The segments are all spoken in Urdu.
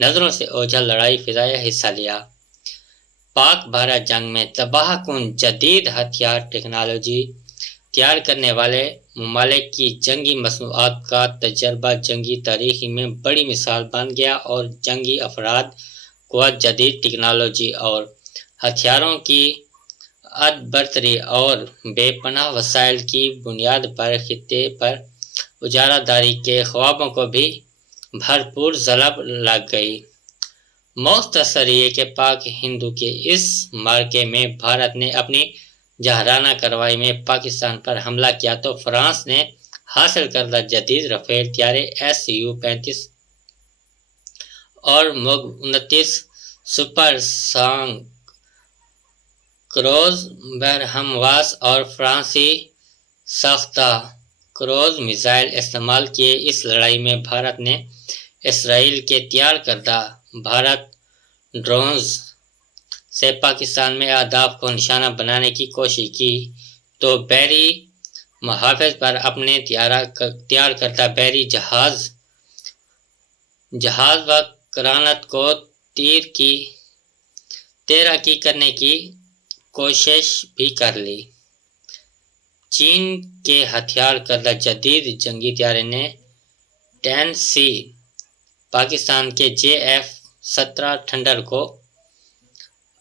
نظروں سے اوجھل لڑائی فضائیہ حصہ لیا۔ پاک بھارت جنگ میں تباہ کن جدید ہتھیار ٹیکنالوجی تیار کرنے والے ممالک کی جنگی مصنوعات کا تجربہ جنگی تاریخ میں بڑی مثال بن گیا اور جنگی افراد قوت جدید ٹیکنالوجی اور ہتھیاروں کی حد برتری اور بے پناہ وسائل کی بنیاد پر خطے پر اجارہ داری کے خوابوں کو بھی بھرپور ضرب لگ گئی۔ مختصر یہ کہ پاک ہندو کے اس معرکے میں بھارت نے اپنی جارحانہ کارروائی میں پاکستان پر حملہ کیا تو فرانس نے حاصل کردہ جدید رافیل طیارے Su-35 اور MiG-29 سپر سونک کروز برہمواس اور فرانسیسی ساختہ کروز میزائل استعمال کیے۔ اس لڑائی میں بھارت نے اسرائیل کے تیار کردہ بھارت ڈرونز سے پاکستان میں اہداف کو نشانہ بنانے کی کوشش کی تو بحری محافظ پر اپنے تیار کردہ بحری جہاز و کرانت کو تیراکی کرنے کی کوشش بھی کر لی۔ چین کے ہتھیار کردہ جدید جنگی طیارے نے 10C پاکستان کے JF-17 تھنڈر کو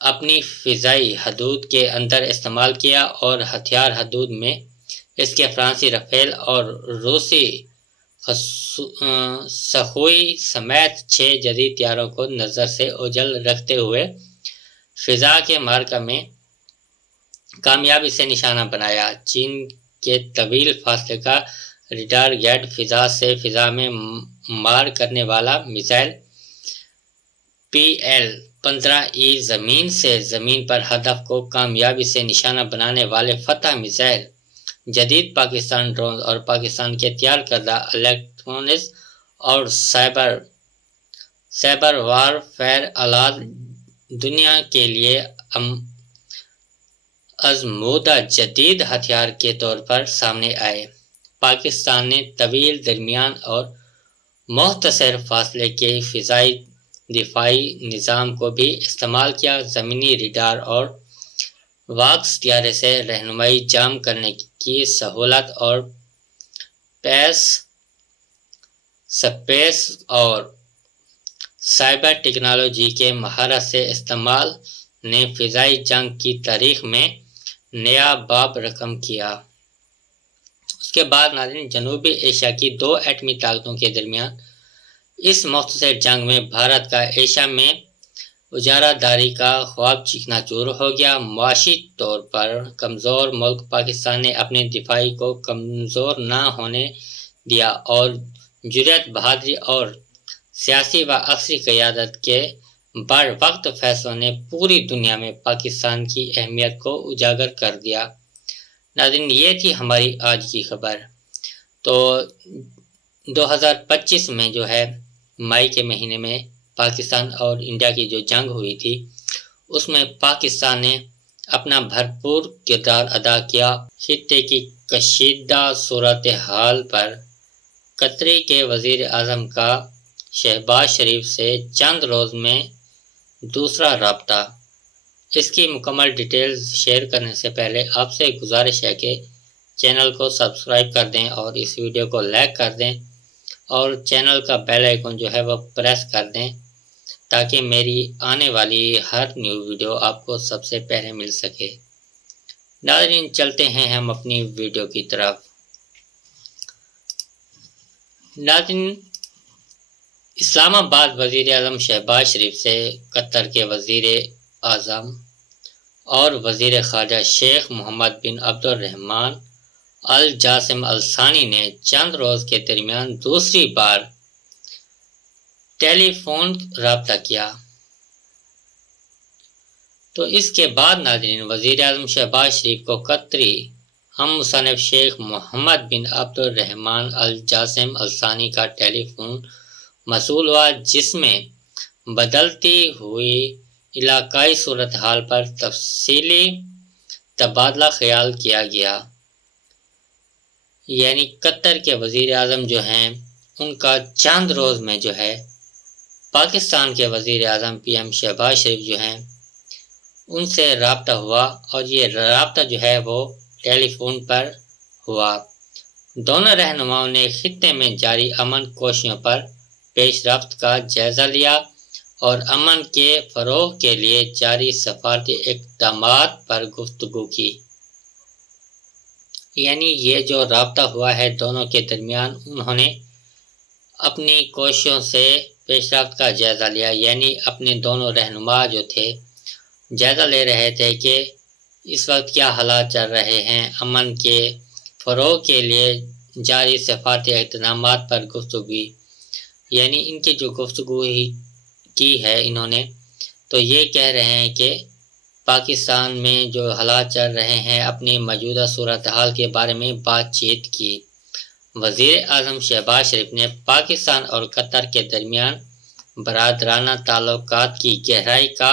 اپنی فضائی حدود کے اندر استعمال کیا اور ہتھیار حدود میں اس کے فرانسیسی رافیل اور روسی سخوئی سمیت 6 جدید طیاروں کو نظر سے اوجھل رکھتے ہوئے فضا کے معرکہ میں کامیابی سے نشانہ بنایا۔ چین کے طویل فاصلے کا ریڈار گائیڈ فضا سے فضا میں مار کرنے والا میزائل PL-15E زمین سے زمین پر ہدف کو کامیابی سے نشانہ بنانے والے فتح میزائل جدید پاکستان ڈرون اور پاکستان کے تیار کردہ الیکٹرونکس اور سائبر وارفیئر آلات دنیا کے لیے آزمودہ جدید ہتھیار کے طور پر سامنے آئے۔ پاکستان نے طویل، درمیان اور مختصر فاصلے کے فضائی دفاعی نظام کو بھی استعمال کیا۔ زمینی ریڈار اور واکس طیارے سے رہنمائی جام کرنے کی سہولت اور سپیس اور سائبر ٹیکنالوجی کے مہارت سے استعمال نے فضائی جنگ کی تاریخ میں نیا باب رقم کیا۔ اس کے بعد ناظرین، جنوبی ایشیا کی 2 ایٹمی طاقتوں کے درمیان اس مختصر جنگ میں بھارت کا ایشیا میں اجارہ داری کا خواب چکنا چور ہو گیا۔ معاشی طور پر کمزور ملک پاکستان نے اپنے دفاعی کو کمزور نہ ہونے دیا اور جرأت، بہادری اور سیاسی و عسکری قیادت کے بروقت فیصلوں نے پوری دنیا میں پاکستان کی اہمیت کو اجاگر کر دیا۔ ناظرین، یہ تھی ہماری آج کی خبر۔ تو 2025 میں جو ہے مئی کے مہینے میں پاکستان اور انڈیا کی جو جنگ ہوئی تھی، اس میں پاکستان نے اپنا بھرپور کردار ادا کیا۔ خطے کی کشیدہ صورتحال پر قطر کے وزیر اعظم کا شہباز شریف سے چند روز میں دوسرا رابطہ۔ اس کی مکمل ڈیٹیلز شیئر کرنے سے پہلے آپ سے گزارش ہے کہ چینل کو سبسکرائب کر دیں اور اس ویڈیو کو لائک کر دیں اور چینل کا بیل آئیکن جو ہے وہ پریس کر دیں تاکہ میری آنے والی ہر نیو ویڈیو آپ کو سب سے پہلے مل سکے۔ ناظرین، چلتے ہیں ہم اپنی ویڈیو کی طرف۔ ناظرین، اسلام آباد وزیر اعظم شہباز شریف سے قطر کے وزیر اعظم اور وزیر خارجہ شیخ محمد بن عبد الرحمن الجاسم الثانی نے چند روز کے درمیان دوسری بار ٹیلی فون رابطہ کیا۔ تو اس کے بعد ناظرین، وزیر اعظم شہباز شریف کو قطری ہم مصنف شیخ محمد بن عبد الرحمن الجاسم الثانی کا ٹیلی فون موصول ہوا، جس میں بدلتی ہوئی علاقائی صورتحال پر تفصیلی تبادلہ خیال کیا گیا۔ یعنی قطر کے وزیر اعظم جو ہیں، ان کا چند روز میں جو ہے پاکستان کے وزیر اعظم PM شہباز شریف جو ہیں ان سے رابطہ ہوا، اور یہ رابطہ جو ہے وہ ٹیلی فون پر ہوا۔ دونوں رہنماؤں نے خطے میں جاری امن کوششوں پر پیش رفت کا جائزہ لیا اور امن کے فروغ کے لیے جاری سفارتی اقدامات پر گفتگو کی۔ یعنی یہ جو رابطہ ہوا ہے دونوں کے درمیان، انہوں نے اپنی کوششوں سے پیش رفت کا جائزہ لیا، یعنی اپنے دونوں رہنما جو تھے جائزہ لے رہے تھے کہ اس وقت کیا حالات چل رہے ہیں، امن کے فروغ کے لیے جاری سفارتی اقدامات پر گفتگو، یعنی ان کی جو گفتگو کی ہے انہوں نے، تو یہ کہہ رہے ہیں کہ پاکستان میں جو حالات چل رہے ہیں اپنی موجودہ صورتحال کے بارے میں بات چیت کی۔ وزیر اعظم شہباز شریف نے پاکستان اور قطر کے درمیان برادرانہ تعلقات کی گہرائی کا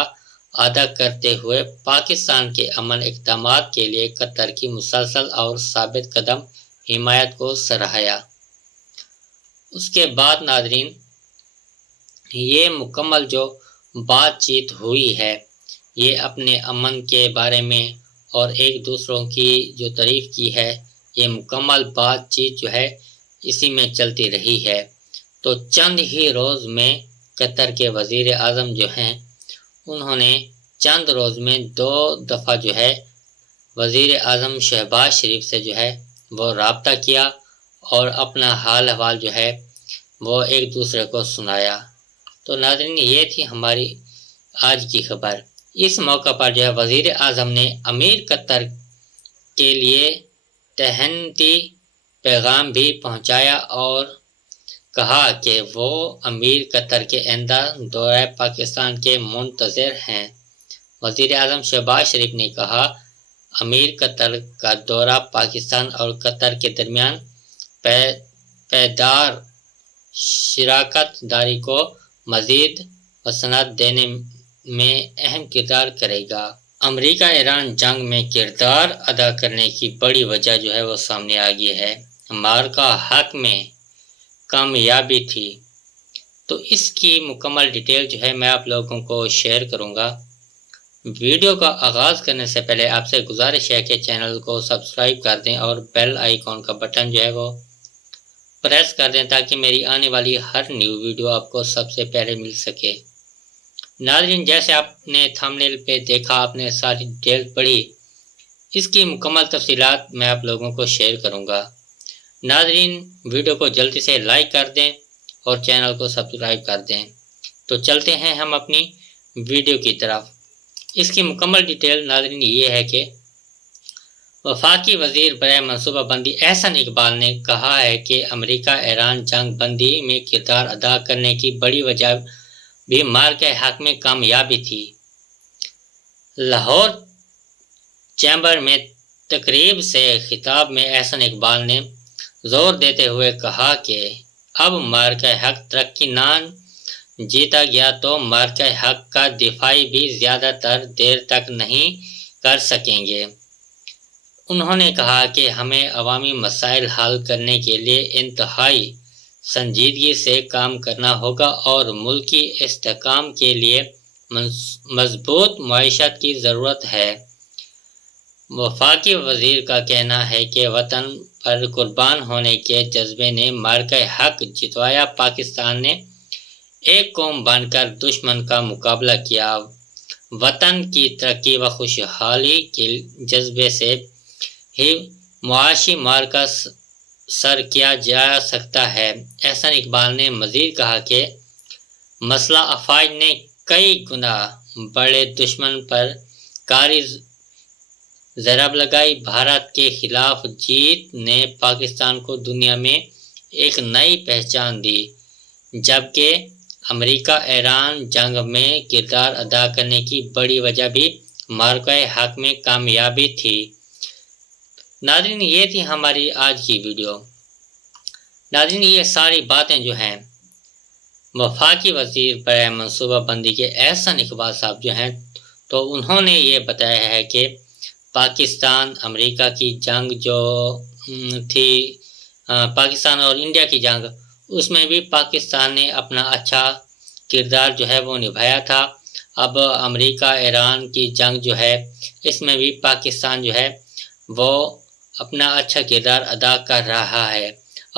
اعادہ کرتے ہوئے پاکستان کے امن اقدامات کے لیے قطر کی مسلسل اور ثابت قدم حمایت کو سراہا۔ اس کے بعد ناظرین، یہ مکمل جو بات چیت ہوئی ہے یہ اپنے امن کے بارے میں اور ایک دوسروں کی جو تعریف کی ہے، یہ مکمل بات چیت جو ہے اسی میں چلتی رہی ہے۔ تو چند ہی روز میں قطر کے وزیر اعظم جو ہیں انہوں نے چند روز میں 2 دفعہ جو ہے وزیر اعظم شہباز شریف سے جو ہے وہ رابطہ کیا اور اپنا حال احوال جو ہے وہ ایک دوسرے کو سنایا۔ تو ناظرین، یہ تھی ہماری آج کی خبر۔ اس موقع پر جو ہے وزیر اعظم نے امیر قطر کے لیے تہنیتی پیغام بھی پہنچایا اور کہا کہ وہ امیر قطر کے آئندہ دورہ پاکستان کے منتظر ہیں۔ وزیر اعظم شہباز شریف نے کہا، امیر قطر کا دورہ پاکستان اور قطر کے درمیان پائیدار شراکت داری کو مزید وسعت دینے میں اہم کردار کرے گا۔ امریکہ ایران جنگ میں کردار ادا کرنے کی بڑی وجہ جو ہے وہ سامنے آ گئی ہے، معرکہ حق میں کامیابی تھی۔ تو اس کی مکمل ڈیٹیل جو ہے میں آپ لوگوں کو شیئر کروں گا۔ ویڈیو کا آغاز کرنے سے پہلے آپ سے گزارش ہے کہ چینل کو سبسکرائب کر دیں اور بیل آئیکن کا بٹن جو ہے وہ پریس کر دیں تاکہ میری آنے والی ہر نیو ویڈیو آپ کو سب سے پہلے مل سکے۔ ناظرین، جیسے آپ نے تھمبنیل پہ دیکھا، آپ نے ساری ڈیٹیل پڑھی، اس کی مکمل تفصیلات میں آپ لوگوں کو شیئر کروں گا۔ ناظرین، ویڈیو کو جلدی سے لائک کر دیں اور چینل کو سبسکرائب کر دیں۔ تو چلتے ہیں ہم اپنی ویڈیو کی طرف۔ اس کی مکمل ڈیٹیل ناظرین یہ ہے کہ وفاقی وزیر برائے منصوبہ بندی احسن اقبال نے کہا ہے کہ امریکہ ایران جنگ بندی میں کردار ادا کرنے کی بڑی وجہ بھی معرکہ حق میں کامیابی تھی۔ لاہور چیمبر میں تقریب سے خطاب میں احسن اقبال نے زور دیتے ہوئے کہا کہ اب معرکہ حق ترقی نہ جیتا گیا تو معرکہ حق کا دفاعی بھی زیادہ تر دیر تک نہیں کر سکیں گے۔ انہوں نے کہا کہ ہمیں عوامی مسائل حل کرنے کے لیے انتہائی سنجیدگی سے کام کرنا ہوگا اور ملکی استحکام کے لیے مضبوط معیشت کی ضرورت ہے۔ وفاقی وزیر کا کہنا ہے کہ وطن پر قربان ہونے کے جذبے نے معرکہ حق جتوایا، پاکستان نے ایک قوم بن کر دشمن کا مقابلہ کیا، وطن کی ترقی و خوشحالی کے جذبے سے ہی معاشی معرکہ سر کیا جا سکتا ہے۔ احسن اقبال نے مزید کہا کہ مسلح افواج نے کئی گنا بڑے دشمن پر کاری ضرب لگائی، بھارت کے خلاف جیت نے پاکستان کو دنیا میں ایک نئی پہچان دی، جبکہ امریکہ ایران جنگ میں کردار ادا کرنے کی بڑی وجہ بھی معرکہ حق میں کامیابی تھی۔ ناظرین، یہ تھی ہماری آج کی ویڈیو۔ ناظرین، یہ ساری باتیں جو ہیں وفاقی وزیر برائے منصوبہ بندی کے احسن اقبال صاحب جو ہیں تو انہوں نے یہ بتایا ہے کہ پاکستان امریکہ کی جنگ جو تھی، پاکستان اور انڈیا کی جنگ، اس میں بھی پاکستان نے اپنا اچھا کردار جو ہے وہ نبھایا تھا۔ اب امریکہ ایران کی جنگ جو ہے اس میں بھی پاکستان جو ہے وہ اپنا اچھا کردار ادا کر رہا ہے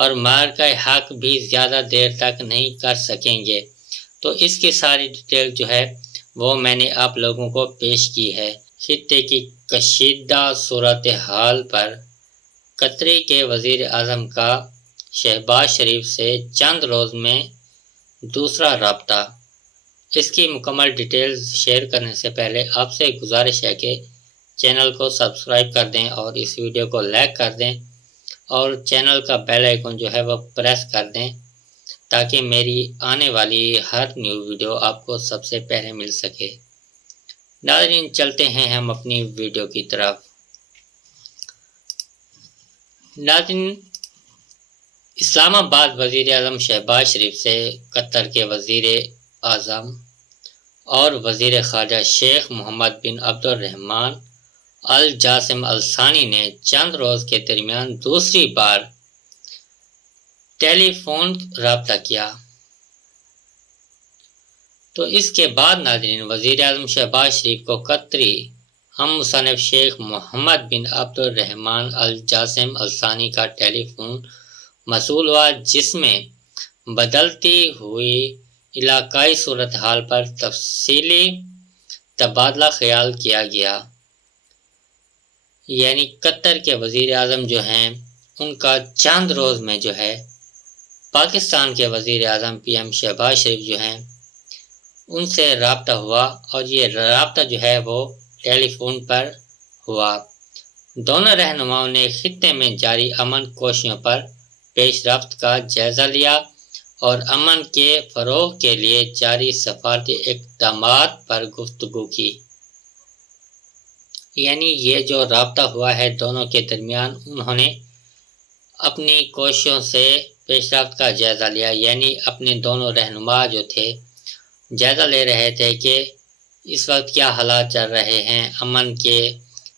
اور معرکہ حق بھی زیادہ دیر تک نہیں کر سکیں گے۔ تو اس کی ساری ڈیٹیل جو ہے وہ میں نے آپ لوگوں کو پیش کی ہے۔ خطے کی کشیدہ صورتحال پر قطر کے وزیر اعظم کا شہباز شریف سے چند روز میں دوسرا رابطہ۔ اس کی مکمل ڈیٹیلز شیئر کرنے سے پہلے آپ سے گزارش ہے کہ چینل کو سبسکرائب کر دیں اور اس ویڈیو کو لائک کر دیں اور چینل کا بیل آئیکن جو ہے وہ پریس کر دیں تاکہ میری آنے والی ہر نیو ویڈیو آپ کو سب سے پہلے مل سکے۔ ناظرین چلتے ہیں ہم اپنی ویڈیو کی طرف۔ ناظرین اسلام آباد وزیر اعظم شہباز شریف سے قطر کے وزیر اعظم اور وزیر خارجہ شیخ محمد بن عبد الرحمن الجاسم الثانی نے چند روز کے درمیان دوسری بار ٹیلی فون رابطہ کیا۔ تو اس کے بعد ناظرین وزیر اعظم شہباز شریف کو قطری ہم مصنف شیخ محمد بن عبد الرحمن الجاسم الثانی کا ٹیلی فون موصول ہوا، جس میں بدلتی ہوئی علاقائی صورتحال پر تفصیلی تبادلہ خیال کیا گیا۔ یعنی قطر کے وزیر اعظم جو ہیں ان کا چند روز میں جو ہے پاکستان کے وزیر اعظم پی ایم شہباز شریف جو ہیں ان سے رابطہ ہوا اور یہ رابطہ جو ہے وہ ٹیلی فون پر ہوا۔ دونوں رہنماؤں نے خطے میں جاری امن کوششوں پر پیش رفت کا جائزہ لیا اور امن کے فروغ کے لیے جاری سفارتی اقدامات پر گفتگو کی۔ یعنی یہ جو رابطہ ہوا ہے دونوں کے درمیان، انہوں نے اپنی کوششوں سے پیش رفت کا جائزہ لیا، یعنی اپنے دونوں رہنما جو تھے جائزہ لے رہے تھے کہ اس وقت کیا حالات چل رہے ہیں، امن کے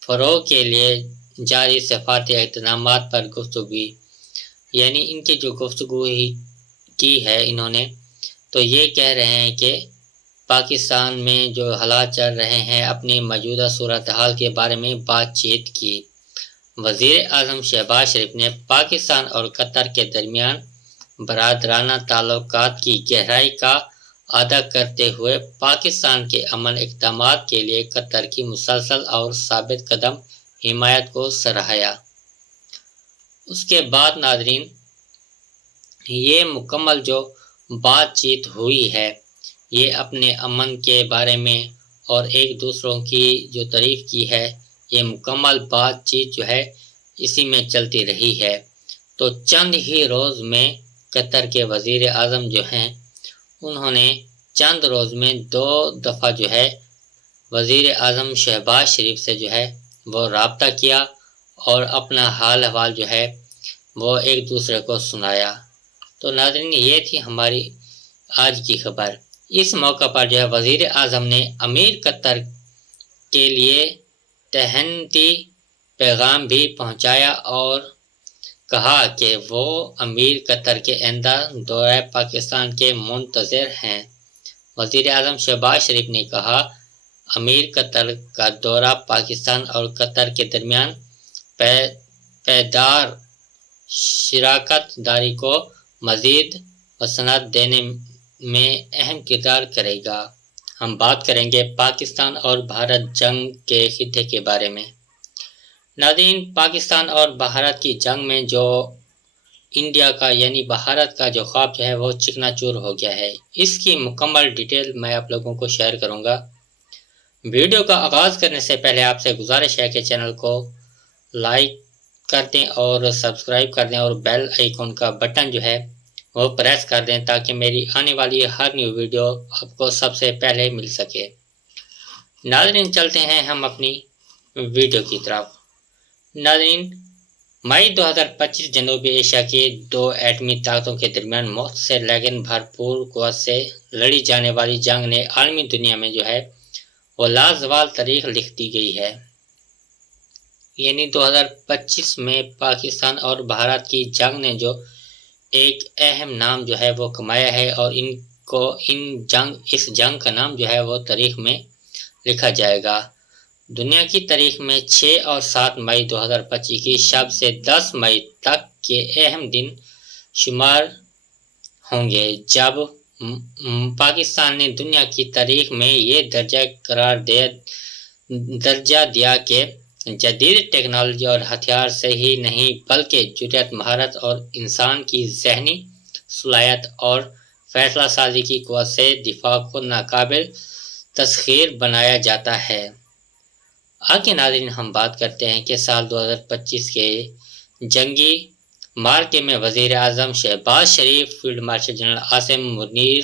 فروغ کے لیے جاری سفارتی اقدامات پر گفتگو۔ یعنی ان کی جو گفتگو کی ہے انہوں نے، تو یہ کہہ رہے ہیں کہ پاکستان میں جو حالات چل رہے ہیں اپنی موجودہ صورتحال کے بارے میں بات چیت کی۔ وزیر اعظم شہباز شریف نے پاکستان اور قطر کے درمیان برادرانہ تعلقات کی گہرائی کا اعادہ کرتے ہوئے پاکستان کے امن اقدامات کے لیے قطر کی مسلسل اور ثابت قدم حمایت کو سراہا۔ اس کے بعد ناظرین یہ مکمل جو بات چیت ہوئی ہے یہ اپنے امن کے بارے میں اور ایک دوسروں کی جو تعریف کی ہے، یہ مکمل بات چیت جو ہے اسی میں چلتی رہی ہے۔ تو چند ہی روز میں قطر کے وزیر اعظم جو ہیں انہوں نے چند روز میں 2 دفعہ جو ہے وزیر اعظم شہباز شریف سے جو ہے وہ رابطہ کیا اور اپنا حال احوال جو ہے وہ ایک دوسرے کو سنایا۔ تو ناظرین یہ تھی ہماری آج کی خبر۔ اس موقع پر جو ہے وزیر اعظم نے امیر قطر کے لیے تہنیتی پیغام بھی پہنچایا اور کہا کہ وہ امیر قطر کے آئندہ دورہ پاکستان کے منتظر ہیں۔ وزیر اعظم شہباز شریف نے کہا، امیر قطر کا دورہ پاکستان اور قطر کے درمیان پائیدار شراکت داری کو مزید وسعت دینے میں اہم کردار کرے گا۔ ہم بات کریں گے پاکستان اور بھارت جنگ کے خطے کے بارے میں۔ ناظرین پاکستان اور بھارت کی جنگ میں جو انڈیا کا یعنی بھارت کا جو خواب جو ہے وہ چکنا چور ہو گیا ہے، اس کی مکمل ڈیٹیل میں آپ لوگوں کو شیئر کروں گا۔ ویڈیو کا آغاز کرنے سے پہلے آپ سے گزارش ہے کہ چینل کو لائک کر دیں اور سبسکرائب کر دیں اور بیل آئیکن کا بٹن جو ہے وہ پریس کر دیں تاکہ میری آنے والی ہر نیو ویڈیو آپ کو سب سے پہلے مل سکے۔ ناظرین چلتے ہیں ہم اپنی ویڈیو کی طرف۔ ناظرین مئی 2025 جنوبی ایشیا کی 2 ایٹمی طاقتوں کے درمیان مختصر لیکن بھرپور قوت سے لڑی جانے والی جنگ نے عالمی دنیا میں جو ہے وہ لازوال تاریخ لکھ دی گئی ہے۔ یعنی 2025 میں پاکستان اور بھارت کی جنگ نے جو ایک اہم نام جو ہے وہ کمایا ہے اور ان کو اس جنگ کا نام جو ہے وہ تاریخ میں لکھا جائے گا۔ دنیا کی تاریخ میں 6 اور 7 مئی 2025 کی شب سے 10 مئی تک کے اہم دن شمار ہوں گے، جب پاکستان نے دنیا کی تاریخ میں یہ درجہ دیا کہ جدید ٹیکنالوجی اور ہتھیار سے ہی نہیں بلکہ جرأت، مہارت اور انسان کی ذہنی صلاحیت اور فیصلہ سازی کی قوت سے دفاع کو ناقابل تسخیر بنایا جاتا ہے۔ آگے ناظرین ہم بات کرتے ہیں کہ سال 2025 کے جنگی معرکے میں وزیر اعظم Shehbaz Sharif, field marshal general Asim Munir,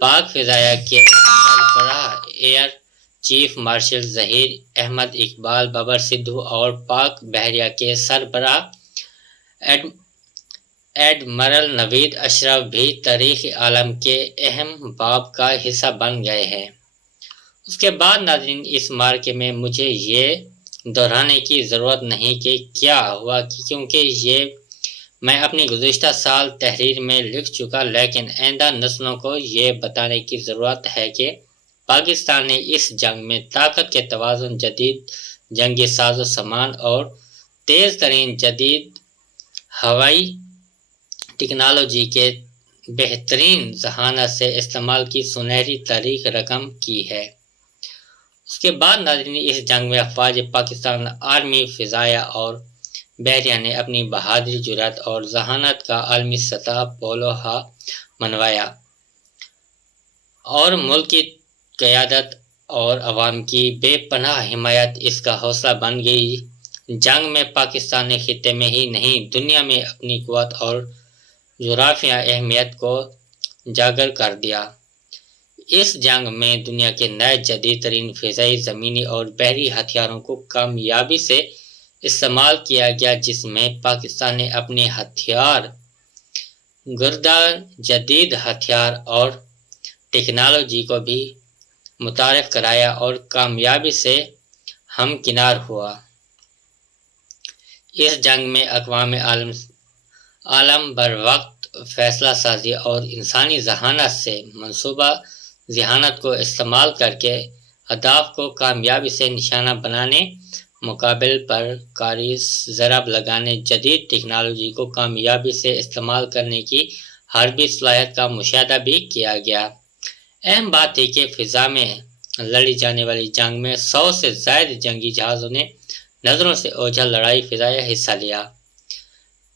Pak فضائیہ کے سربراہ air chief marshal Zaheer Ahmed Iqbal, Babar Sidhu اور پاک بحریہ کے سربراہ ایڈمرل نوید اشرف بھی تاریخ عالم کے اہم باب کا حصہ بن گئے ہیں۔ اس کے بعد ناظرین اس معرکے میں مجھے یہ دہرانے کی ضرورت نہیں کہ کیا ہوا، کیونکہ یہ میں اپنی گزشتہ سال تحریر میں لکھ چکا، لیکن آئندہ نسلوں کو یہ بتانے کی ضرورت ہے کہ پاکستان نے اس جنگ میں طاقت کے توازن، جدید جنگی ساز و سامان اور تیز ترین جدید ہوائی ٹیکنالوجی کے بہترین ذہانت سے استعمال کی سنہری تاریخ رقم کی ہے۔ اس کے بعد ناظرین اس جنگ میں افواج پاکستان، آرمی، فضائیہ اور بحریہ نے اپنی بہادری، جرأت اور ذہانت کا عالمی سطح پولوہا منوایا اور ملک کی قیادت اور عوام کی بے پناہ حمایت اس کا حوصلہ بن گئی۔ جنگ میں پاکستان نے خطے میں ہی نہیں دنیا میں اپنی قوت اور جغرافیائی اہمیت کو اجاگر کر دیا۔ اس جنگ میں دنیا کے نئے جدید ترین فضائی، زمینی اور بحری ہتھیاروں کو کامیابی سے استعمال کیا گیا، جس میں پاکستان نے اپنے ہتھیار گردہ جدید ہتھیار اور ٹیکنالوجی کو بھی متعارف کرایا اور کامیابی سے ہمکنار ہوا۔ اس جنگ میں اقوام عالم بر وقت فیصلہ سازی اور انسانی ذہانت سے منصوبہ ذہانت کو استعمال کر کے اہداف کو کامیابی سے نشانہ بنانے، مقابل پر کاری ضرب لگانے، جدید ٹیکنالوجی کو کامیابی سے استعمال کرنے کی حربی صلاحیت کا مشاہدہ بھی کیا گیا۔ اہم بات ہے کہ فضا میں لڑی جانے والی جنگ میں 100 سے زائد جنگی جہازوں نے نظروں سے اوجھل لڑائی فضائیہ حصہ لیا۔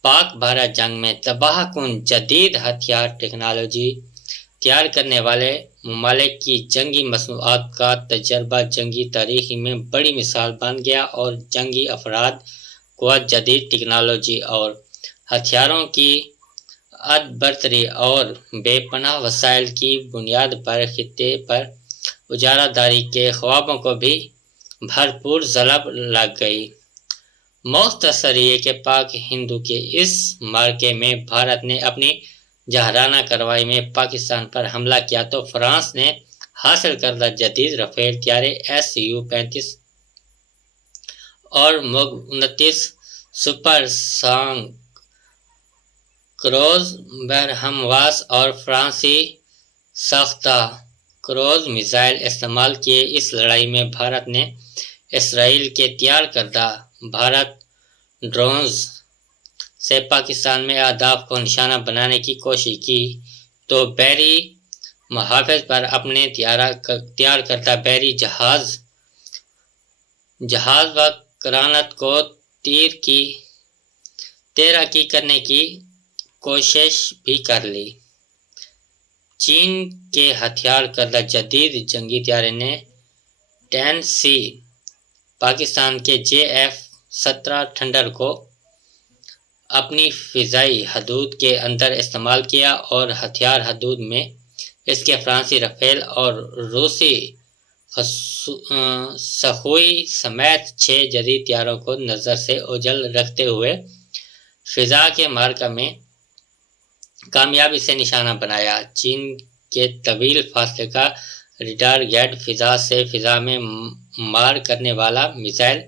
پاک بھارت جنگ میں تباہ کن جدید ہتھیار ٹیکنالوجی تیار کرنے والے ممالک کی جنگی مصنوعات کا تجربہ جنگی تاریخ میں بڑی مثال بن گیا اور جنگی افراد قوت، جدید ٹیکنالوجی اور ہتھیاروں کی حد برتری اور بے پناہ وسائل کی بنیاد پر خطے پر اجارہ داری کے خوابوں کو بھی بھرپور ضرب لگ گئی۔ مختصر یہ کہ پاک ہندو کے اس معرکے میں بھارت نے اپنی جارحانہ کارروائی میں پاکستان پر حملہ کیا تو فرانس نے حاصل کردہ جدید رافیل طیارے Su-35 اور MiG-29 سپر سونک کروز برہمواس اور فرانسیسی ساختہ کروز میزائل استعمال کیے۔ اس لڑائی میں بھارت نے اسرائیل کے تیار کردہ بھارت ڈرونز سے پاکستان میں اہداف کو نشانہ بنانے کی کوشش کی تو بحری محافظ پر اپنے تیار کردہ بحری جہاز و کرانت کو تیراکی کرنے کی کوشش بھی کر لی۔ چین کے ہتھیار کردہ جدید جنگی طیارے نے 10C پاکستان کے JF-17 تھنڈر کو اپنی فضائی حدود کے اندر استعمال کیا اور ہتھیار حدود میں اس کے فرانسیسی رافیل اور روسی سخوئی سمیت 6 جدید طیاروں کو نظر سے اوجھل رکھتے ہوئے فضا کے معرکہ میں کامیابی سے نشانہ بنایا۔ چین کے طویل فاصلے کا ریڈار گائیڈ فضا سے فضا میں مار کرنے والا میزائل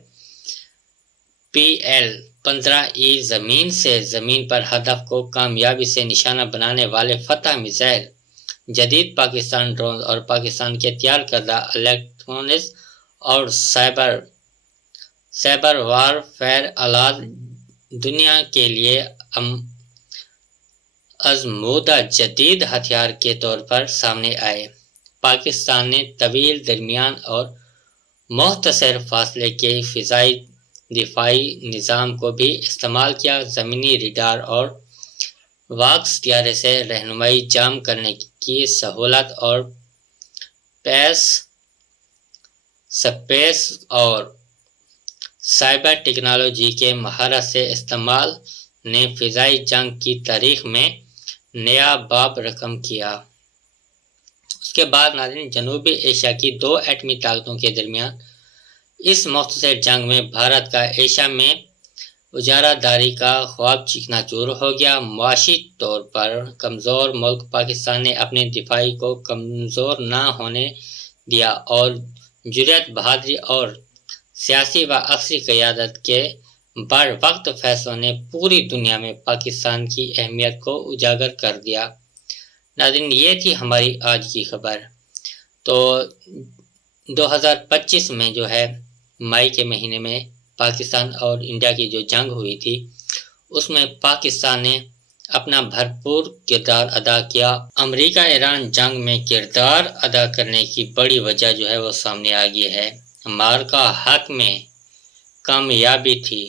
PL-15E، زمین سے زمین پر ہدف کو کامیابی سے نشانہ بنانے والے فتح میزائل جدید پاکستان ڈرون اور پاکستان کے تیار کردہ الیکٹرونکس اور سائبر وارفیئر آلات دنیا کے لیے آزمودہ جدید ہتھیار کے طور پر سامنے آئے۔ پاکستان نے طویل، درمیان اور مختصر فاصلے کے فضائی دفاعی نظام کو بھی استعمال کیا۔ زمینی ریڈار اور واکس طیارے سے رہنمائی جام کرنے کی سہولت اور سپیس اور سائبر ٹیکنالوجی کے مہارت سے استعمال نے فضائی جنگ کی تاریخ میں نیا باب رقم کیا۔ اس کے بعد ناظرین، جنوبی ایشیا کی دو ایٹمی طاقتوں کے درمیان اس مختصر جنگ میں بھارت کا ایشیا میں اجارہ داری کا خواب چکنا چور ہو گیا۔ معاشی طور پر کمزور ملک پاکستان نے اپنے دفاعی کو کمزور نہ ہونے دیا اور جرأت، بہادری اور سیاسی و عسکری قیادت کے بر وقت فیصلوں نے پوری دنیا میں پاکستان کی اہمیت کو اجاگر کر دیا۔ ناظرین، یہ تھی ہماری آج کی خبر۔ تو 2025 میں جو ہے مئی کے مہینے میں پاکستان اور انڈیا کی جو جنگ ہوئی تھی، اس میں پاکستان نے اپنا بھرپور کردار ادا کیا۔ امریکہ ایران جنگ میں کردار ادا کرنے کی بڑی وجہ جو ہے وہ سامنے آ گئی ہے۔ معرکہ حق میں کامیابی تھی۔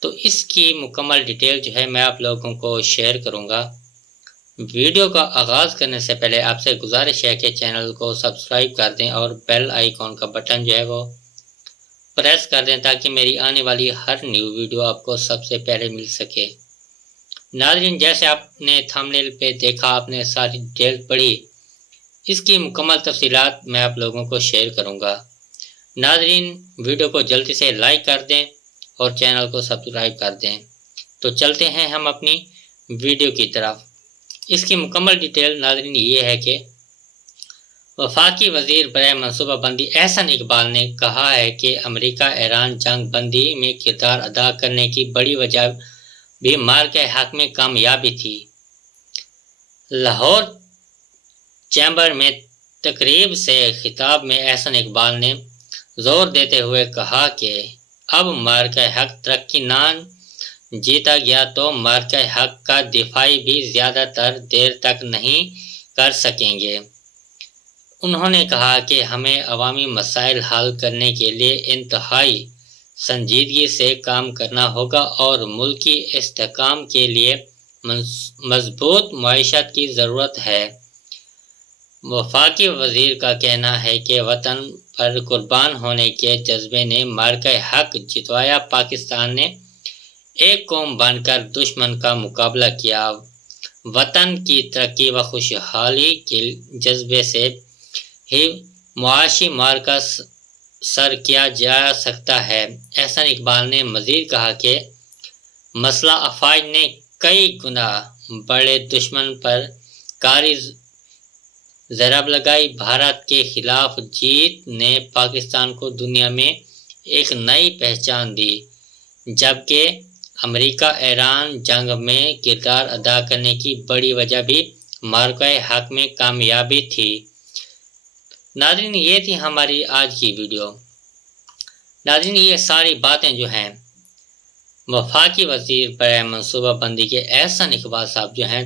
تو اس کی مکمل ڈیٹیل جو ہے میں آپ لوگوں کو شیئر کروں گا۔ ویڈیو کا آغاز کرنے سے پہلے آپ سے گزارش ہے کہ چینل کو سبسکرائب کر دیں اور بیل آئیکن کا بٹن جو ہے وہ پریس کر دیں تاکہ میری آنے والی ہر نیو ویڈیو آپ کو سب سے پہلے مل سکے۔ ناظرین، جیسے آپ نے تھمبنیل پہ دیکھا، آپ نے ساری ڈیٹیل پڑھی، اس کی مکمل تفصیلات میں آپ لوگوں کو شیئر کروں گا۔ ناظرین، ویڈیو کو جلدی سے لائک کر دیں اور چینل کو سبسکرائب کر دیں۔ تو چلتے ہیں ہم اپنی ویڈیو کی طرف۔ اس کی مکمل ڈیٹیل ناظرین یہ ہے کہ وفاقی وزیر برائے منصوبہ بندی احسن اقبال نے کہا ہے کہ امریکہ ایران جنگ بندی میں کردار ادا کرنے کی بڑی وجہ بھی معرکہ حق میں کامیابی تھی۔ لاہور چیمبر میں تقریب سے خطاب میں احسن اقبال نے زور دیتے ہوئے کہا کہ اب معرکہ حق ترقی نہ جیتا گیا تو معرکہ حق کا دفاعی بھی زیادہ تر دیر تک نہیں کر سکیں گے۔ انہوں نے کہا کہ ہمیں عوامی مسائل حل کرنے کے لیے انتہائی سنجیدگی سے کام کرنا ہوگا اور ملکی استحکام کے لیے مضبوط معیشت کی ضرورت ہے۔ وفاقی وزیر کا کہنا ہے کہ وطن پر قربان ہونے کے جذبے نے معرکہ حق جتوایا۔ پاکستان نے ایک قوم بن کر دشمن کا مقابلہ کیا۔ وطن کی ترقی و خوشحالی کے جذبے سے ہی معاشی معرکہ سر کیا جا سکتا ہے۔ احسن اقبال نے مزید کہا کہ مسلح افواج نے کئی گنا بڑے دشمن پر کاری ضرب لگائی۔ بھارت کے خلاف جیت نے پاکستان کو دنیا میں ایک نئی پہچان دی، جبکہ امریکہ ایران جنگ میں کردار ادا کرنے کی بڑی وجہ بھی معرکہ حق میں کامیابی تھی۔ ناظرین، یہ تھی ہماری آج کی ویڈیو۔ ناظرین، یہ ساری باتیں جو ہیں وفاقی وزیر برائے منصوبہ بندی کے احسن اقبال صاحب جو ہیں،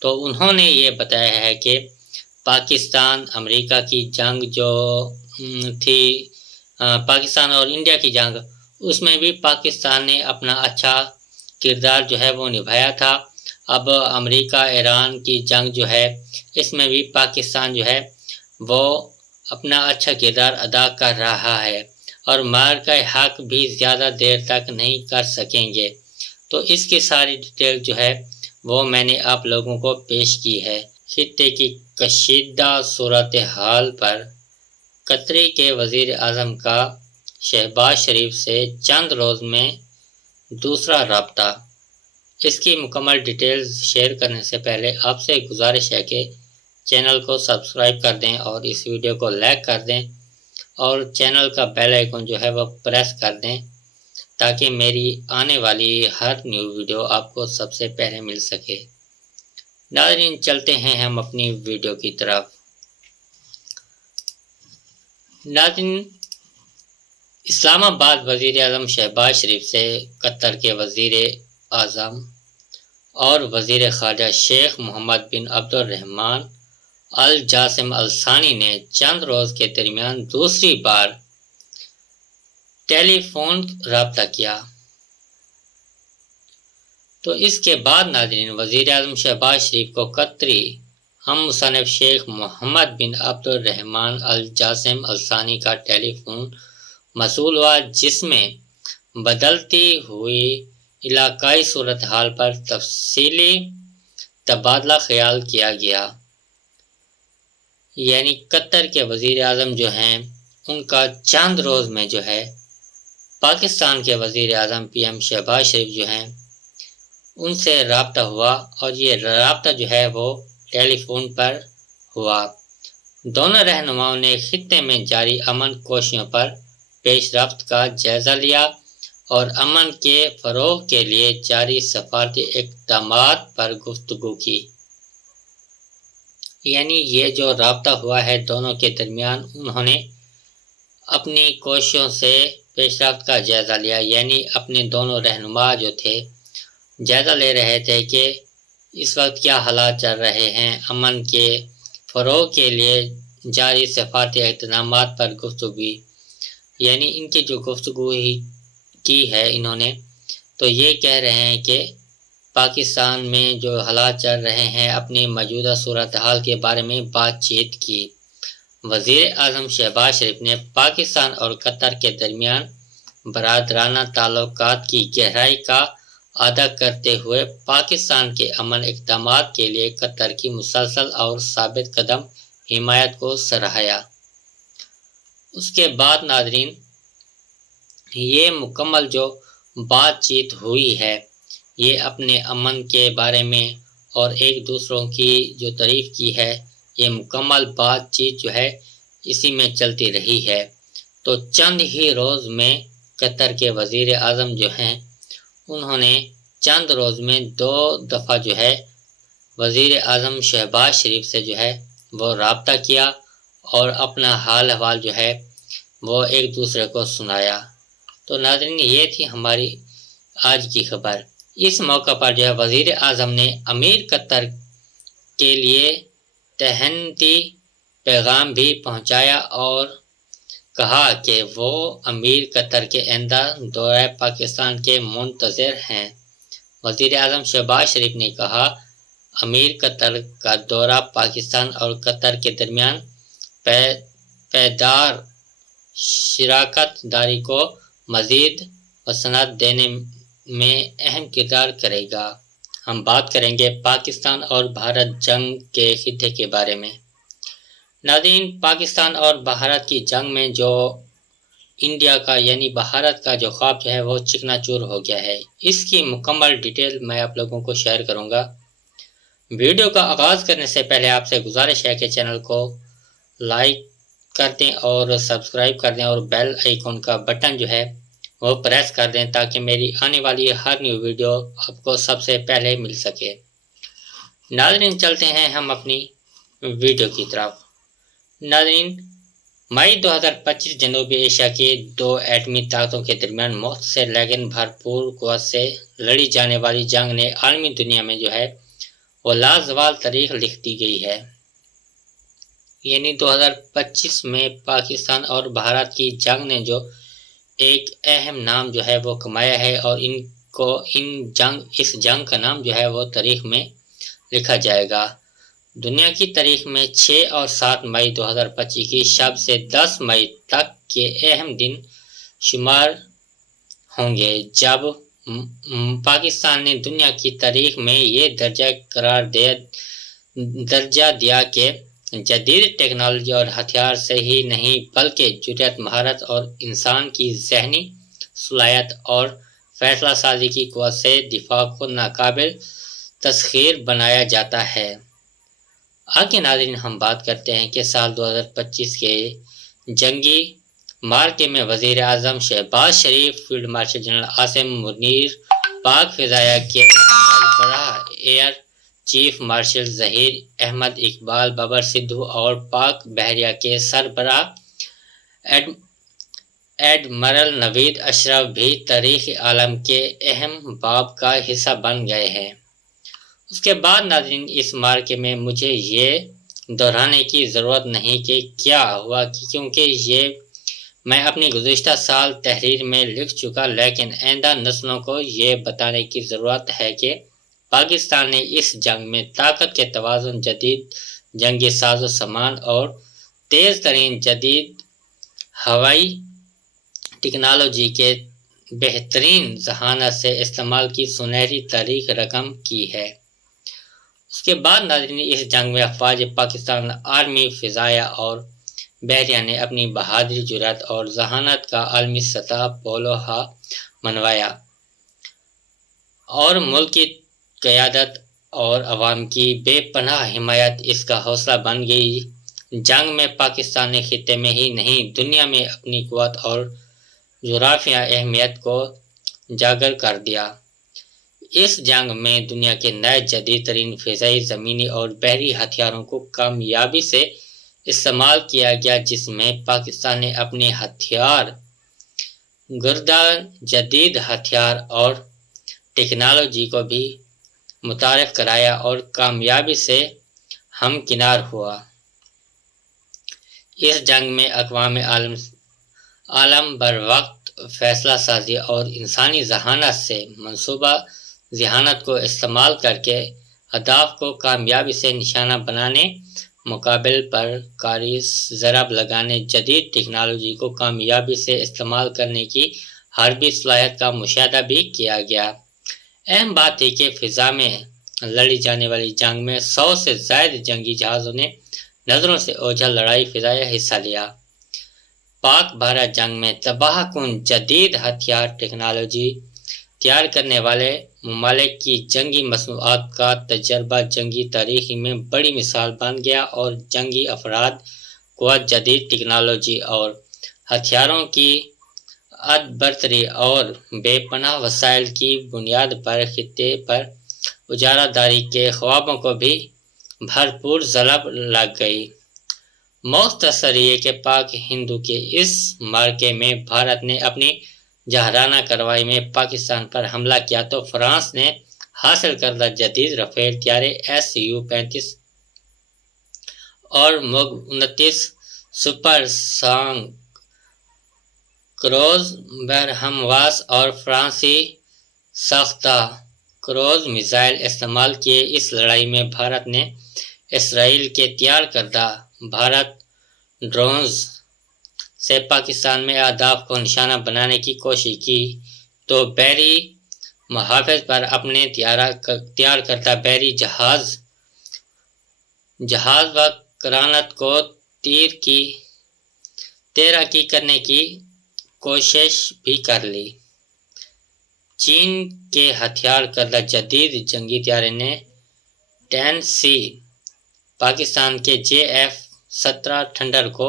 تو انہوں نے یہ بتایا ہے کہ پاکستان امریکہ کی جنگ جو تھی، پاکستان اور انڈیا کی جنگ، اس میں بھی پاکستان نے اپنا اچھا کردار جو ہے وہ نبھایا تھا۔ اب امریکہ ایران کی جنگ جو ہے، اس میں بھی پاکستان جو ہے وہ اپنا اچھا کردار ادا کر رہا ہے اور معرکہ حق بھی زیادہ دیر تک نہیں کر سکیں گے۔ تو اس کی ساری ڈیٹیل جو ہے وہ میں نے آپ لوگوں کو پیش کی ہے۔ خطے کی کشیدہ صورتحال پر قطر کے وزیر اعظم کا شہباز شریف سے چند روز میں دوسرا رابطہ۔ اس کی مکمل ڈیٹیلز شیئر کرنے سے پہلے آپ سے گزارش ہے کہ چینل کو سبسکرائب کر دیں اور اس ویڈیو کو لائک کر دیں اور چینل کا بیل آئیکن جو ہے وہ پریس کر دیں تاکہ میری آنے والی ہر نیو ویڈیو آپ کو سب سے پہلے مل سکے۔ ناظرین چلتے ہیں ہم اپنی ویڈیو کی طرف۔ ناظرین، اسلام آباد وزیر اعظم شہباز شریف سے قطر کے وزیر اعظم اور وزیر خارجہ شیخ محمد بن عبد الرحمن الجاسم الثانی نے چند روز کے درمیان دوسری بار ٹیلی فون رابطہ کیا۔ تو اس کے بعد ناظرین وزیر اعظم شہباز شریف کو قطری ہم مصنف شیخ محمد بن عبد الرحمن الجاسم الثانی کا ٹیلی فون موصول ہوا، جس میں بدلتی ہوئی علاقائی صورتحال پر تفصیلی تبادلہ خیال کیا گیا۔ یعنی قطر کے وزیر اعظم جو ہیں ان کا چند روز میں جو ہے پاکستان کے وزیر اعظم پی ایم شہباز شریف جو ہیں ان سے رابطہ ہوا، اور یہ رابطہ جو ہے وہ ٹیلی فون پر ہوا۔ دونوں رہنماؤں نے خطے میں جاری امن کوششوں پر پیش رفت کا جائزہ لیا اور امن کے فروغ کے لیے جاری سفارتی اقدامات پر گفتگو کی۔ یعنی یہ جو رابطہ ہوا ہے دونوں کے درمیان، انہوں نے اپنی کوششوں سے پیش رفت کا جائزہ لیا۔ یعنی اپنے دونوں رہنما جو تھے جائزہ لے رہے تھے کہ اس وقت کیا حالات چل رہے ہیں، امن کے فروغ کے لیے جاری سفارتی اقدامات پر گفتگو۔ یعنی ان کی جو گفتگو کی ہے انہوں نے، تو یہ کہہ رہے ہیں کہ پاکستان میں جو حالات چل رہے ہیں اپنی موجودہ صورتحال کے بارے میں بات چیت کی۔ وزیر اعظم شہباز شریف نے پاکستان اور قطر کے درمیان برادرانہ تعلقات کی گہرائی کا اعادہ کرتے ہوئے پاکستان کے امن اقدامات کے لیے قطر کی مسلسل اور ثابت قدم حمایت کو سراہا۔ اس کے بعد ناظرین یہ مکمل جو بات چیت ہوئی ہے یہ اپنے امن کے بارے میں اور ایک دوسروں کی جو تعریف کی ہے، یہ مکمل بات چیت جو ہے اسی میں چلتی رہی ہے۔ تو چند ہی روز میں قطر کے وزیر اعظم جو ہیں انہوں نے چند روز میں 2 دفعہ جو ہے وزیر اعظم شہباز شریف سے جو ہے وہ رابطہ کیا اور اپنا حال احوال جو ہے وہ ایک دوسرے کو سنایا۔ تو ناظرین یہ تھی ہماری آج کی خبر۔ اس موقع پر جو ہے وزیر اعظم نے امیر قطر کے لیے تہنیتی پیغام بھی پہنچایا اور کہا کہ وہ امیر قطر کے آئندہ دورہ پاکستان کے منتظر ہیں۔ وزیر اعظم شہباز شریف نے کہا، امیر قطر کا دورہ پاکستان اور قطر کے درمیان پائیدار شراکت داری کو مزید وسعت دینے میں اہم کردار کرے گا۔ ہم بات کریں گے پاکستان اور بھارت جنگ کے خطے کے بارے میں۔ ناظرین، پاکستان اور بھارت کی جنگ میں جو انڈیا کا یعنی بھارت کا جو خواب جو ہے وہ چکنا چور ہو گیا ہے، اس کی مکمل ڈیٹیل میں آپ لوگوں کو شیئر کروں گا۔ ویڈیو کا آغاز کرنے سے پہلے آپ سے گزارش ہے کہ چینل کو لائک کر دیں اور سبسکرائب کر دیں اور بیل آئیکن کا بٹن جو ہے وہ پریس کر دیں تاکہ میری آنے والی ہر نیو ویڈیو آپ کو سب سے پہلے مل سکے۔ ناظرین چلتے ہیں ہم اپنی ویڈیو کی طرف۔ ناظرین، مئی 2025 جنوبی ایشیا کی 2 ایٹمی طاقتوں کے درمیان مختصر لیکن بھرپور قوت سے لڑی جانے والی جنگ نے عالمی دنیا میں جو ہے وہ لازوال تاریخ لکھ دی گئی ہے۔ یعنی 2025 میں پاکستان اور بھارت کی جنگ نے جو ایک اہم نام جو ہے وہ کمایا ہے اور اس جنگ کا نام جو ہے وہ تاریخ میں لکھا جائے گا۔ دنیا کی تاریخ میں 6 اور 7 مئی 2025 کی شب سے 10 مئی تک کے اہم دن شمار ہوں گے جب پاکستان نے دنیا کی تاریخ میں یہ درجہ دیا کہ جدید ٹیکنالوجی اور ہتھیار سے ہی نہیں بلکہ جرأت، مہارت اور انسان کی ذہنی صلاحیت اور فیصلہ سازی کی قوت سے دفاع کو ناقابل تسخیر بنایا جاتا ہے۔ آگے ناظرین ہم بات کرتے ہیں کہ سال 2025 کے جنگی معرکے میں وزیر اعظم Shehbaz Sharif, field marshal general Asim Munir, Pak فضائیہ کے سربراہ air chief marshal Zaheer Ahmed Iqbal, Babar Sidhu اور پاک بحریہ کے سربراہ ایڈمرل نوید اشرف بھی تاریخ عالم کے اہم باب کا حصہ بن گئے ہیں۔ اس کے بعد ناظرین، اس مارکے میں مجھے یہ دہرانے کی ضرورت نہیں کہ کیا ہوا، کیونکہ یہ میں اپنی گزشتہ سال تحریر میں لکھ چکا، لیکن آئندہ نسلوں کو یہ بتانے کی ضرورت ہے کہ پاکستان نے اس جنگ میں طاقت کے توازن، جدید جنگی ساز و سامان اور تیز ترین جدید ہوائی ٹیکنالوجی کے بہترین ذہانت سے استعمال کی سنہری تاریخ رقم کی ہے۔ اس کے بعد ناظرین، اس جنگ میں افواج پاکستان آرمی، فضائیہ اور بحریہ نے اپنی بہادری، جرأت اور ذہانت کا عالمی سطح پولوہا منوایا، اور ملک کی قیادت اور عوام کی بے پناہ حمایت اس کا حوصلہ بن گئی۔ جنگ میں پاکستان نے خطے میں ہی نہیں، دنیا میں اپنی قوت اور جغرافیائی اہمیت کو اجاگر کر دیا۔ اس جنگ میں دنیا کے نئے جدید ترین فضائی، زمینی اور بحری ہتھیاروں کو کامیابی سے استعمال کیا گیا، جس میں پاکستان نے اپنے ہتھیار گردہ جدید ہتھیار اور ٹیکنالوجی کو بھی متعارف کرایا اور کامیابی سے ہمکنار ہوا۔ اس جنگ میں اقوام عالم بر وقت فیصلہ سازی اور انسانی ذہانت سے منصوبہ ذہانت کو استعمال کر کے اہداف کو کامیابی سے نشانہ بنانے، مقابل پر کاری ضرب لگانے، جدید ٹیکنالوجی کو کامیابی سے استعمال کرنے کی حربی صلاحیت کا مشاہدہ بھی کیا گیا۔ اہم بات تھی کہ فضا میں لڑی جانے والی جنگ میں 100 سے زائد جنگی جہازوں نے نظروں سے اوجھل لڑائی فضائیہ حصہ لیا۔ پاک بھارت جنگ میں تباہ کن جدید ہتھیار ٹیکنالوجی تیار کرنے والے ممالک کی جنگی مصنوعات کا تجربہ جنگی تاریخ میں بڑی مثال بن گیا، اور جنگی افراد، قوت، جدید ٹیکنالوجی اور ہتھیاروں کی حد برتری اور بے پناہ وسائل کی بنیاد پر خطے پر اجارہ داری کے خوابوں کو بھی بھرپور ضرب لگ گئی۔ مختصر یہ کہ پاک ہندو کے اس معرکے میں بھارت نے اپنی جارحانہ کارروائی میں پاکستان پر حملہ کیا تو فرانس نے حاصل کردہ جدید رافیل طیارے Su-35 اور MiG-29 سپر سونک کروز برہمواس اور فرانسی ساختہ کروز میزائل استعمال کیے۔ اس لڑائی میں بھارت نے اسرائیل کے تیار کردہ بھارت ڈرونز سے پاکستان میں اہداف کو نشانہ بنانے کی کوشش کی، تو بحری محافظ پر اپنے تیار کردہ بحری جہاز و کرانت کو تیراکی کرنے کی کوشش بھی کر لی۔ چین کے ہتھیار کردہ جدید جنگی طیارے نے 10C پاکستان کے JF-17 تھنڈر کو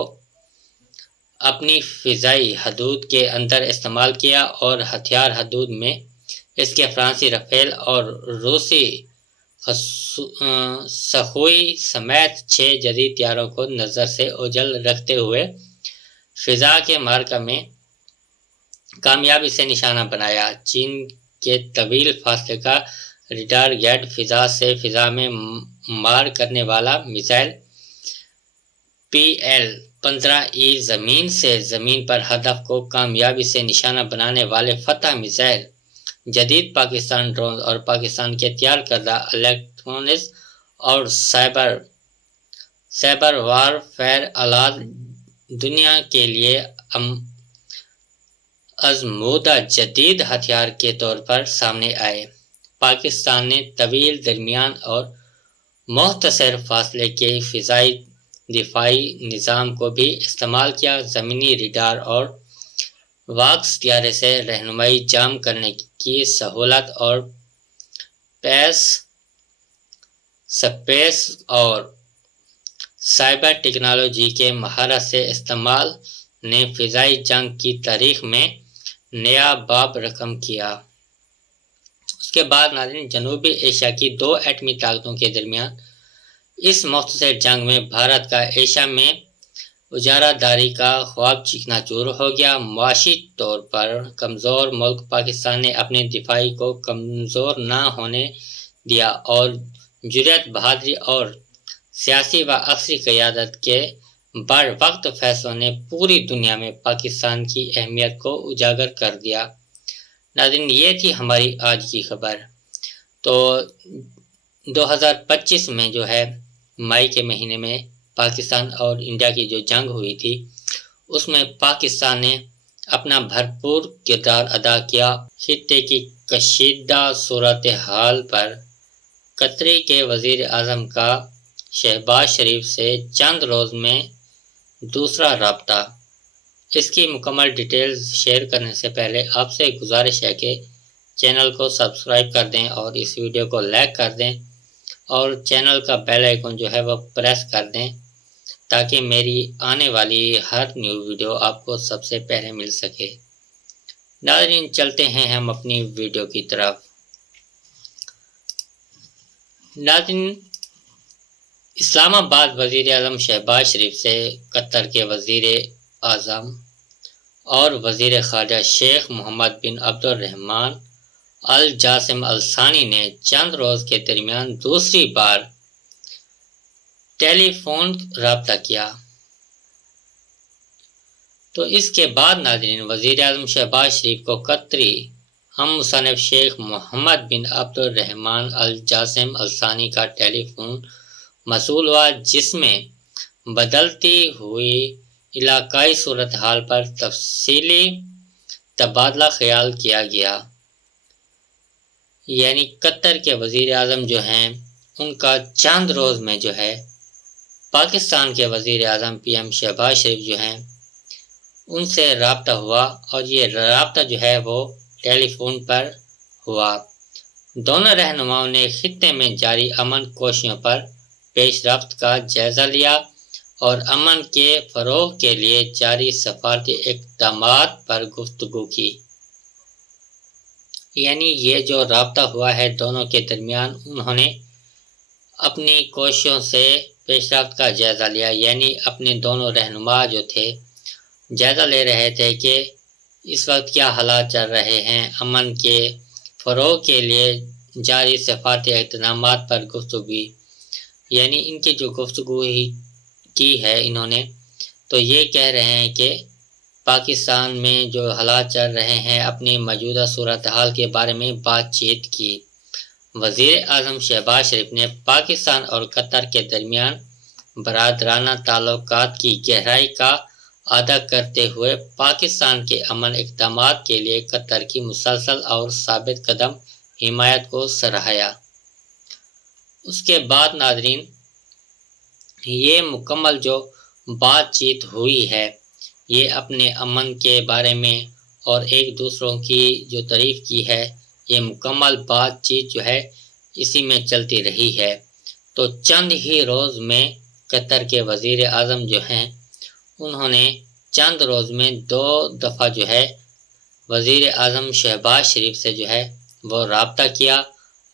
اپنی فضائی حدود کے اندر استعمال کیا، اور ہتھیار حدود میں اس کے فرانسی رافیل اور روسی سخوئی سمیت 6 جدید طیاروں کو نظر سے اوجھل رکھتے ہوئے فضا کے معرکہ میں کامیابی سے نشانہ بنایا۔ چین کے طویل فاصلے کا ریڈار گائیڈ فضا سے فضا میں مار کرنے والا میزائل PL-15E، زمین سے زمین پر ہدف کو کامیابی سے نشانہ بنانے والے فتح میزائل، جدید پاکستان ڈرون اور پاکستان کے تیار کردہ الیکٹرونکس اور سائبر وارفیئر آلات دنیا کے لیے آزمودہ جدید ہتھیار کے طور پر سامنے آئے۔ پاکستان نے طویل، درمیان اور مختصر فاصلے کے فضائی دفاعی نظام کو بھی استعمال کیا۔ زمینی ریڈار اور واکس طیارے سے رہنمائی جام کرنے کی سہولت اور سپیس اور سائبر ٹیکنالوجی کے مہارت سے استعمال نے فضائی جنگ کی تاریخ میں نیا باب رقم کیا۔ اس کے بعد ناظرین جنوبی ایشیا کی 2 ایٹمی طاقتوں کے درمیان اس مختصر جنگ میں بھارت کا ایشیا میں اجارہ داری کا خواب چکنا چور ہو گیا۔ معاشی طور پر کمزور ملک پاکستان نے اپنے دفاعی کو کمزور نہ ہونے دیا اور جرأت، بہادری اور سیاسی و عسکری قیادت کے بر وقت فیصلوں نے پوری دنیا میں پاکستان کی اہمیت کو اجاگر کر دیا۔ ناظرین یہ تھی ہماری آج کی خبر۔ تو 2025 میں جو ہے مئی کے مہینے میں پاکستان اور انڈیا کی جو جنگ ہوئی تھی اس میں پاکستان نے اپنا بھرپور کردار ادا کیا۔ خطے کی کشیدہ صورتحال پر قطر کے وزیر اعظم کا شہباز شریف سے چند روز میں دوسرا رابطہ۔ اس کی مکمل ڈیٹیلز شیئر کرنے سے پہلے آپ سے گزارش ہے کہ چینل کو سبسکرائب کر دیں اور اس ویڈیو کو لائک کر دیں اور چینل کا بیل آئیکن جو ہے وہ پریس کر دیں تاکہ میری آنے والی ہر نیو ویڈیو آپ کو سب سے پہلے مل سکے۔ ناظرین چلتے ہیں ہم اپنی ویڈیو کی طرف۔ ناظرین اسلام آباد وزیر اعظم شہباز شریف سے قطر کے وزیر اعظم اور وزیر خارجہ شیخ محمد بن عبد الرحمن الجاسم الثانی نے چند روز کے درمیان دوسری بار ٹیلی فون رابطہ کیا۔ تو اس کے بعد ناظرین وزیر اعظم شہباز شریف کو قطری ہم مصنف شیخ محمد بن عبد الرحمن الجاسم الثانی کا ٹیلی فون موصول ہوا، جس میں بدلتی ہوئی علاقائی صورتحال پر تفصیلی تبادلہ خیال کیا گیا۔ یعنی قطر کے وزیر اعظم جو ہیں ان کا چند روز میں جو ہے پاکستان کے وزیر اعظم پی ایم شہباز شریف جو ہیں ان سے رابطہ ہوا اور یہ رابطہ جو ہے وہ ٹیلی فون پر ہوا۔ دونوں رہنماؤں نے خطے میں جاری امن کوششوں پر پیش رفت کا جائزہ لیا اور امن کے فروغ کے لیے جاری سفارتی اقدامات پر گفتگو کی۔ یعنی یہ جو رابطہ ہوا ہے دونوں کے درمیان، انہوں نے اپنی کوششوں سے پیش رفت کا جائزہ لیا۔ یعنی اپنے دونوں رہنما جو تھے جائزہ لے رہے تھے کہ اس وقت کیا حالات چل رہے ہیں، امن کے فروغ کے لیے جاری سفارتی اقدامات پر گفتگو۔ یعنی ان کی جو گفتگو کی ہے انہوں نے، تو یہ کہہ رہے ہیں کہ پاکستان میں جو حالات چل رہے ہیں اپنی موجودہ صورتحال کے بارے میں بات چیت کی۔ وزیر اعظم شہباز شریف نے پاکستان اور قطر کے درمیان برادرانہ تعلقات کی گہرائی کا اعادہ کرتے ہوئے پاکستان کے امن اقدامات کے لیے قطر کی مسلسل اور ثابت قدم حمایت کو سراہا۔ اس کے بعد ناظرین یہ مکمل جو بات چیت ہوئی ہے یہ اپنے امن کے بارے میں اور ایک دوسروں کی جو تعریف کی ہے، یہ مکمل بات چیت جو ہے اسی میں چلتی رہی ہے۔ تو چند ہی روز میں قطر کے وزیر اعظم جو ہیں انہوں نے چند روز میں 2 دفعہ جو ہے وزیر اعظم شہباز شریف سے جو ہے وہ رابطہ کیا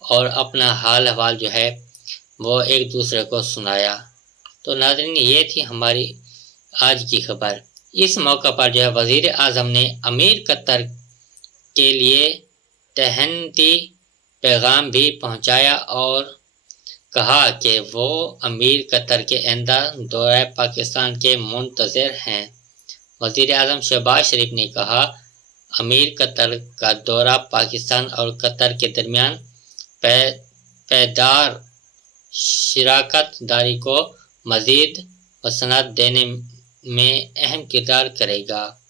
اور اپنا حال احوال جو ہے وہ ایک دوسرے کو سنایا۔ تو ناظرین یہ تھی ہماری آج کی خبر۔ اس موقع پر جو ہے وزیر اعظم نے امیر قطر کے لیے تہنیتی پیغام بھی پہنچایا اور کہا کہ وہ امیر قطر کے آئندہ دورہ پاکستان کے منتظر ہیں۔ وزیر اعظم شہباز شریف نے کہا، امیر قطر کا دورہ پاکستان اور قطر کے درمیان پائیدار شراکت داری کو مزید وسعت دینے میں اہم کردار کرے گا۔